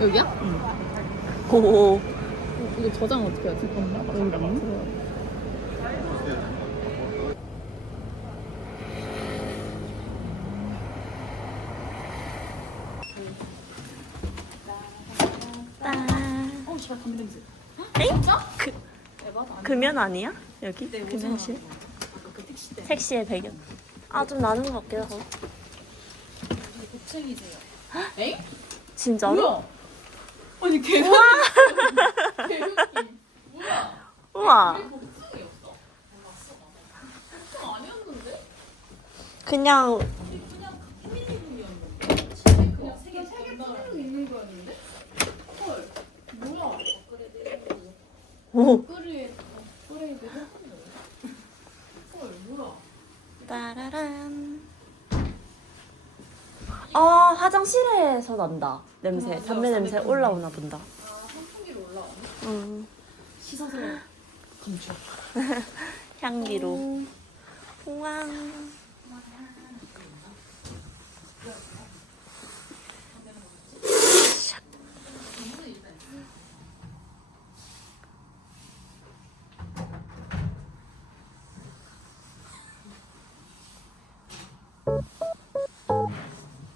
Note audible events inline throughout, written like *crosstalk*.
여기야? 오. 이거 저장 어떻게 하지? 잠깐만. 여기 맞나? 어, 저 담배 냄새. 진짜? 그, 금연 아니야? 여기? 금연실? 택시의 배경. 아, 좀 나는 것 같기도 하고. 복층이세요. 진짜로? 뭐야? 아니 개웃기. *laughs* 뭐야? 우와. 몰랐어. 아니었는데? 그냥, 그냥 페미니즘이었는데. 그냥 세개 세개 쭉 있는 거였는데? 헐. 뭐야? 오. 업그레이드 업그레이드 했네. 헐 뭐야? 따라란. 아, 화장실에서 난다. 냄새. 맞아, 담배 냄새 담배 올라오나 본다. 아 선풍기로 올라오네. 음, 씻어서 *laughs* 감춰. 향기로. 우왕.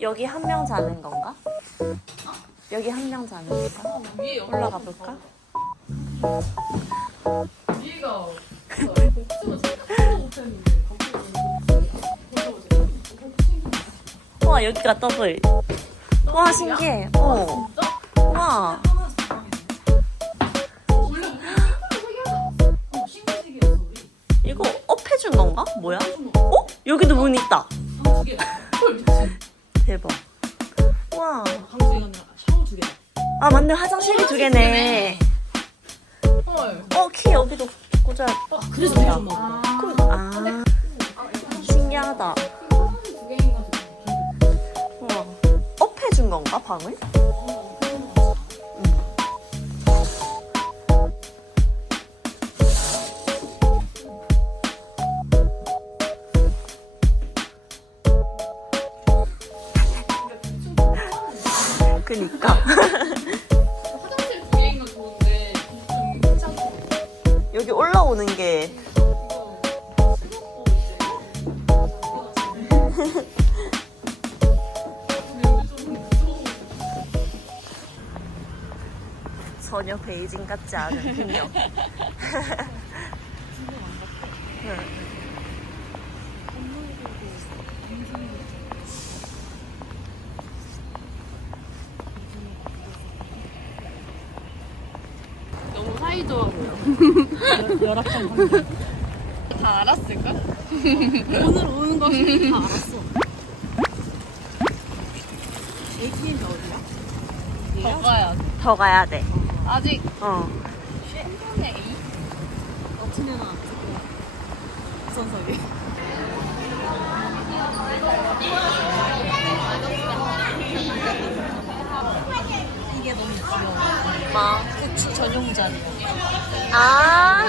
여기 한 명 자는 건가? 여기 한 명 자는 건가? 위에 올라가 볼까? 생각도 못했는데 복층이 와 여기가 더블. 와 신기해. 어. 진짜? 와. 싱글을 해결 싱글식이었어 우리. 이거 업 해준 건가? 뭐야? 좀 어? 여기도 문 있다. 방두 개. 대박. 와. 샤워 두 개. 아 맞네 화장실이 두 개네. 헐. 어키 여기도 꽂아야. 아 그래서 되게 좀 먹어. 그럼 아 신기하다. 두 개인가 두 개. 우와. 업 해준 건가 방을? 그니까 화장실 두 개인 건 좋은데 좀 괜찮고 여기 올라오는 게 이거 수도고 이제 근데 여기 좀 무서워. 전혀 베이징 같지 않은 풍경. *laughs* 응. 너무 사이좋아 보여. *laughs* 열악한 환경. 다 알았을까? *laughs* 오늘 오는 거다 알았어. ATM이 어디야? 더 가야 돼. 더 가야 돼. 아직 어. 핸드폰에 A? 어떻게 나 선석이. 이게 너무 귀여워. 뭐? 고추 전용잔. 아.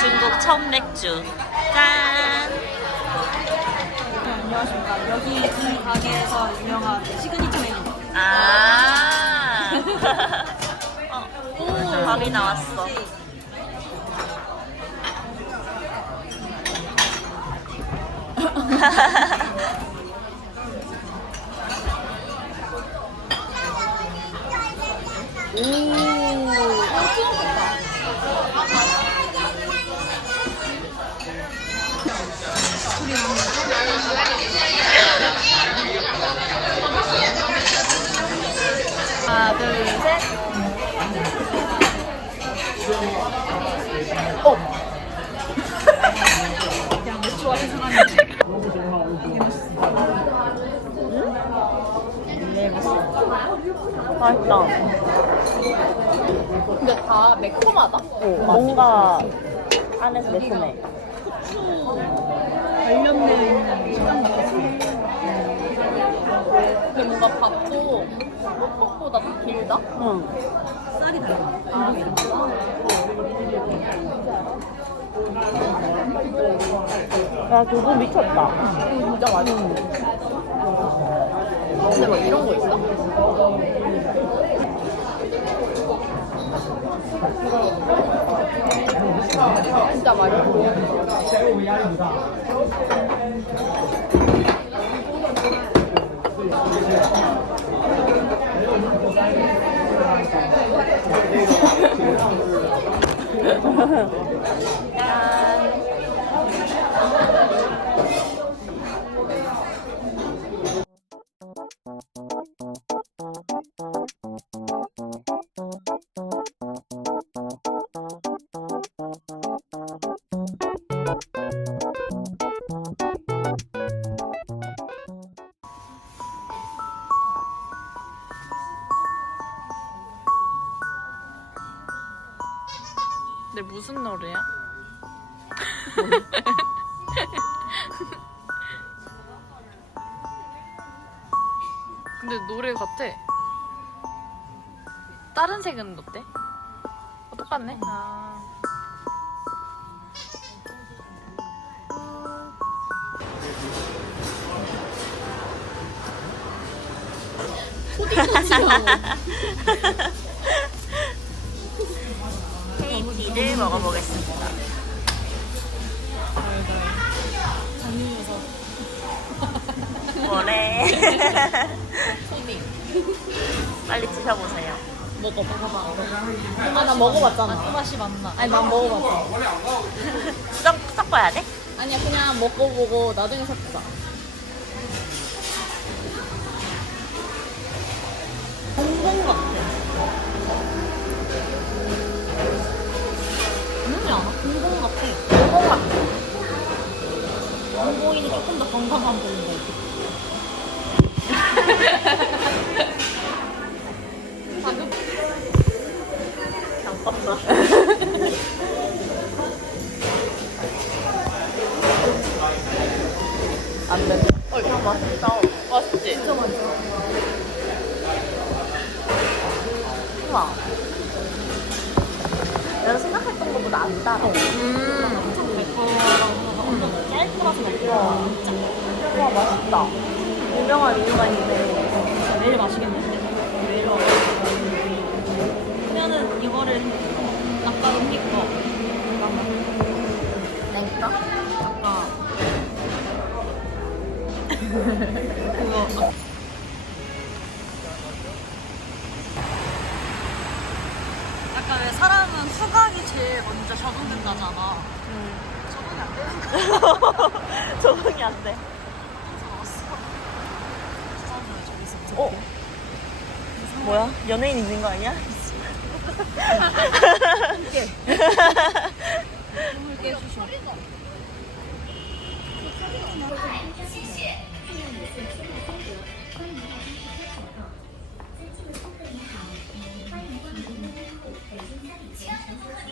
중국 첫 맥주. 짠. 네, 안녕하십니까. 여기 이 가게에서 유명한 시그니처 메뉴. 아. *laughs* 어, 오, 밥이 나왔어. *laughs* 오. 아, 맛있다. 근데 다 매콤하다. 어, 뭔가 안에서 매콤해. 관련되어 있는 시간. 근데 뭔가 밥도 호떡보다 더 길다? 응. 쌀이 달라. 아, 야, 그거 미쳤다. 진짜 맛있어. 근데 뭐 이런 거 있어? 진짜 맛있어. *laughs* *laughs* 근데 무슨 노래야? *laughs* 근데 노래 같아. 다른 색은 어때? 어, 똑같네. 아. 케이크를 *laughs* 먹어보겠습니다. 뭐래? *laughs* 빨리 드셔보세요. 먹어, 먹어봐. 아, 나 먹어봤잖아. 그 맛이 맞나? 아니, 난 먹어봤잖아. 섞, 섞어야 돼? 아니야, 그냥 먹어보고 나중에 섞자. Bonbon 같아. 아니지 않아? bonbon 같아. bonbon 같아. bonbon이 조금 더 건강한 보인다. 방금 잠깐만. 안 돼. 어, 이거 맛있다. 맛있지? 진짜 맛있어. 우와. 내가 생각했던 것보다 안 달아. 음. 엄청 매콤하고 엄청 짤짤해서 먹고 진짜 우와, 맛있다. 유명한 이유가 있는데. 매일 마시겠는데? 매일 먹어. 그러면은 이거를 아까 음미 거 낼까? 아까 *laughs* 그거 아, 약간 왜 사람은 후각이 제일 먼저 적응된다잖아. 적응이 안 되는 거 *laughs* 적응이 안 돼. 어? 뭐야? 연예인 있는 거 아니야?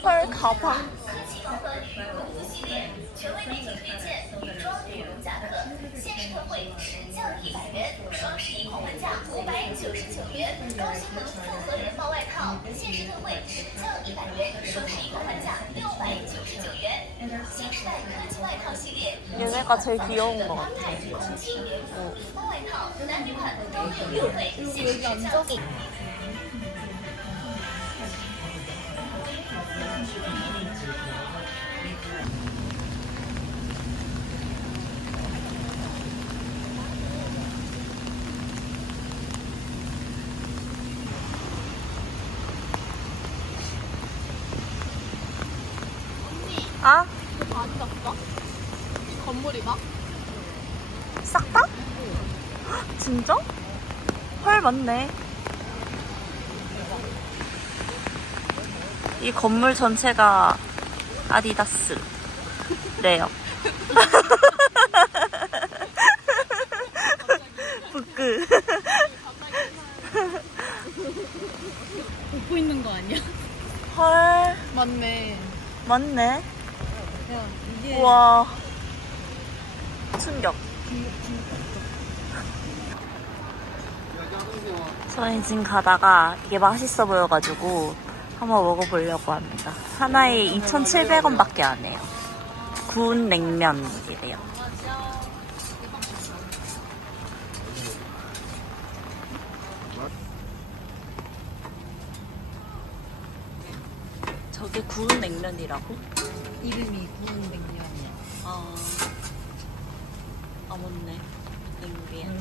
헐, 가방. 全为美景推荐女装羽绒夹克，限时特惠直降一百元，双十一狂欢价五百九十九元，高性能复合人帽外套，限时特惠直降一百元，双十一狂欢价六百九十九元。新时代科技外套系列， 얘네가 제일 귀여운 것 같아. 空气棉服羽毛外套，男女款都有优惠，限时直降 그 바지 샀어? 건물이가? 싹 다? 헉, 진짜? 헐, 맞네. 이 건물 전체가 아디다스 래요. 부끄. *laughs* 웃고 있는 거 아니야? 헐, 맞네. 맞네. 야, 이게 우와. 충격. 저희 지금 가다가 이게 맛있어 보여가지고 한번 먹어보려고 합니다. 하나에 2,700원 밖에 안 해요. 구운 냉면이래요. 저게 구운 냉면이라고? 이름이 구운 냉면이야. 아, 아 맞네. 냉면. 여기서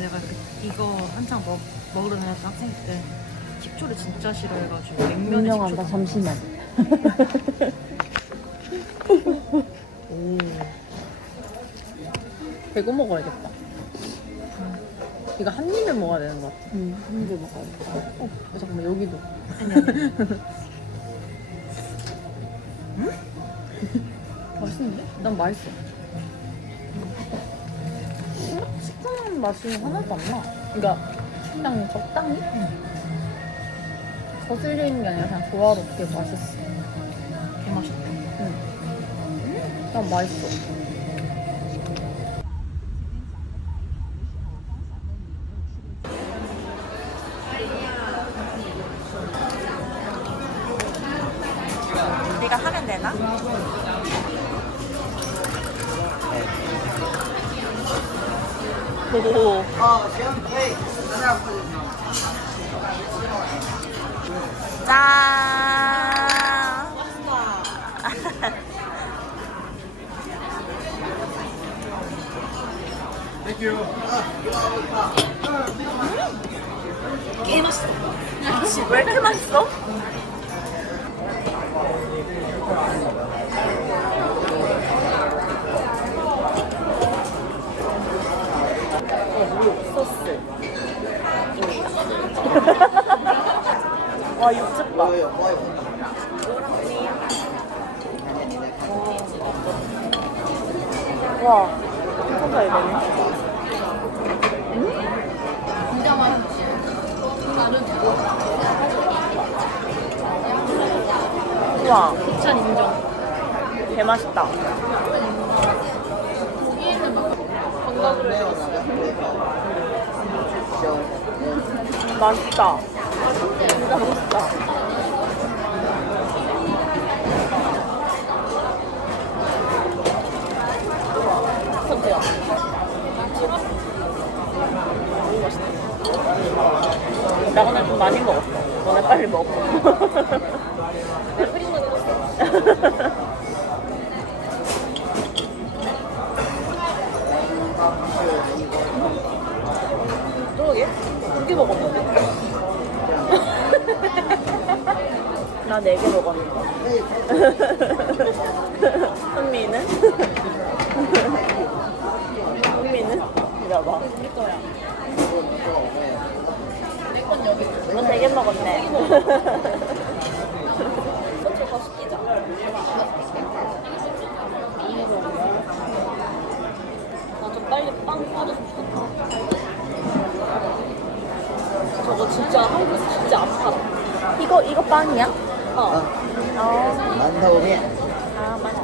내가 그, 이거 한창 먹, 먹으러 다녔던 학생 때 식초를 진짜 싫어해가지고 냉면에 식초 잠시만. 대고 먹어야겠다. 이거 한 입에 먹어야 되는 것 같아. 음, 한 입에 먹어야겠다. 어, 잠깐만 여기도. *laughs* 맛있는데? 난 맛있어. 맛이 하나도 안 나. 그러니까 그냥 적당히? 거슬려 있는 게 아니라 그냥 조화롭게 맛있어. 개 맛있다. 난 맛있어. 짠. 개 맛있어. 왜 이렇게 맛있어? 와, 육즙 봐. 와, 엄청 잘 되네. 맛있지. 우와, 곱찬 인정. 개 맛있다. 맛있다. 진짜 맛있다. 어때요? 나 오늘 좀 많이 먹었어. 너네 빨리 먹어. *laughs* 내가 먹었어. *laughs* 개 먹었는데? *laughs* 나 네 개 먹었는데. *laughs* 현미는? *laughs* 현미는? 이봐봐. 우리 거야. 너네개 먹었네. 나좀 빨리 빵 빠졌으면 좋겠다. 저거 진짜 한국에서 진짜 안 팔아. 이거 이거 빵이야? 어. 어. 만다오미 아 맞아.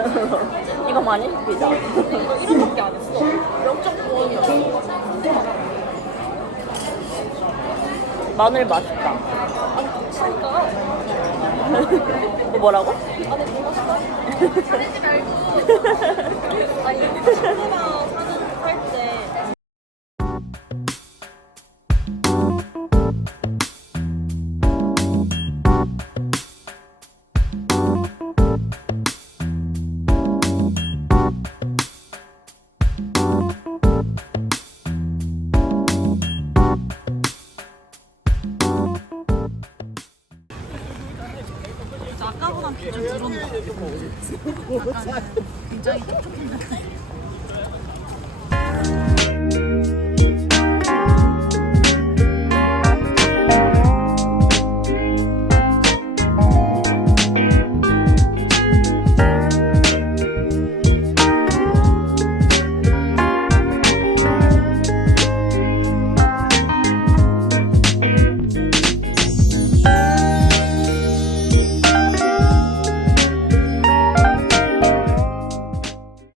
이거 *laughs* 이거 많이 비다 이런 밖에 안 했어. 0.9원이야. 마늘 맛있다. 아, 그러니까. *laughs* 뭐라고? 안에 뭐가 있어? *laughs* 화내지 말고. 아, 이거 궁금하 くい。